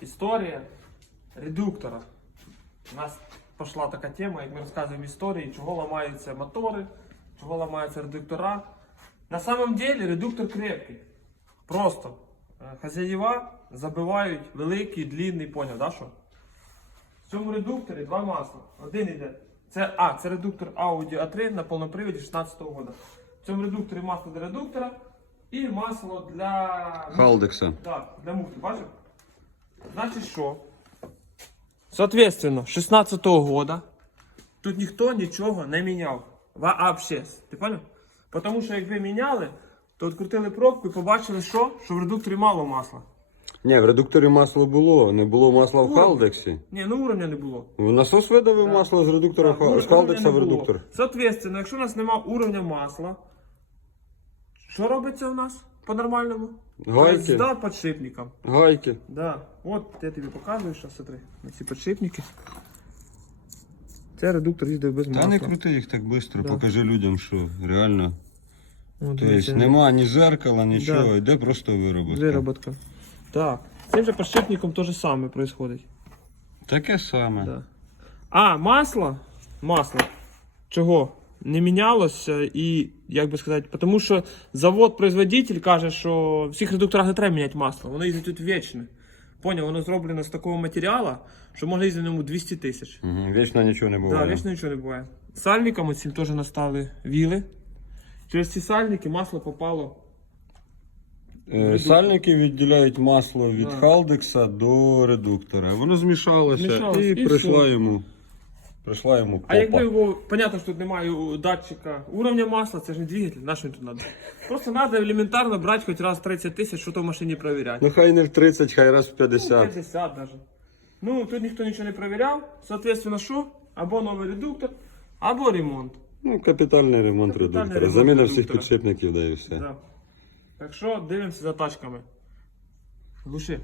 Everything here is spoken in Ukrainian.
Історія редуктора. У нас пішла така тема, як ми розказуємо історії, чого ламаються мотори, чого ламаються редуктора. На самом деле редуктор крепкий. Просто е, хазяїва забивають великий, длинний, поняв, да, що? В цьому редукторі два масла. Один іде. Це, а, це редуктор Audi A3 на повноприводі 16 го года. В цьому редукторі масло для редуктора і масло для. Халдекса. Да, для муфти, бачив? Значить що? Соответственно, 16-го года тут ніхто нічого не міняв. Вообще. Ти понял? Тому що якби міняли, то відкрутили пробку і побачили, що? Що в редукторі мало масла. Ні, в редукторі масло було, не було масла в Халдексі. Ні, ну уровня не було. Насос видавив масло з редуктора ур- з Халдекса в редуктор. Соответственно, якщо у нас немає уровня масла, що робиться у нас по-нормальному? Гайки. Зда подшипником. Гайки. Да. От я тобі показую, що смотри, на ці подшипники. Це редуктор їздив без Та масла. не крути їх так швидко, Да. покажи людям, що реально. Тобто нема ні зеркала, нічого, Да. йде просто вироботка. Вироботка. Так. З цим же подшипником те ж саме відбувається. Таке саме. Да. А, масло. Масло. Чого? Не мінялося і, як би сказати, тому що завод-производитель каже, що в всіх редукторах не треба міняти масло, воно їздить тут вічне. Поняв, воно зроблено з такого матеріалу, що можна їздити на ньому 200 тисяч. Угу. Вічно нічого не буває. да, вічно нічого не буває. Сальникам оцім теж настали віли. Через ці сальники масло попало. Е, Сальники відділяють масло від Да. Халдекса до редуктора. Воно змішалося Змішалось, і, і прийшла йому. Прийшла йому попа. А якби його, понятно, що тут немає датчика уровня масла, це ж не двигатель, на що він тут треба? Просто треба елементарно брати хоч раз 30 тисяч, що то в машині перевіряти. Ну хай не в 30, хай раз в 50. 50 даже. Ну, тут ніхто нічого не перевіряв. Соответственно, що? Або новий редуктор, або ремонт. Ну, капітальний ремонт Капітальний редуктора. ремонт Заміна всіх редуктора. підшипників, да і все. Да. Так що дивимося за тачками. Глуши.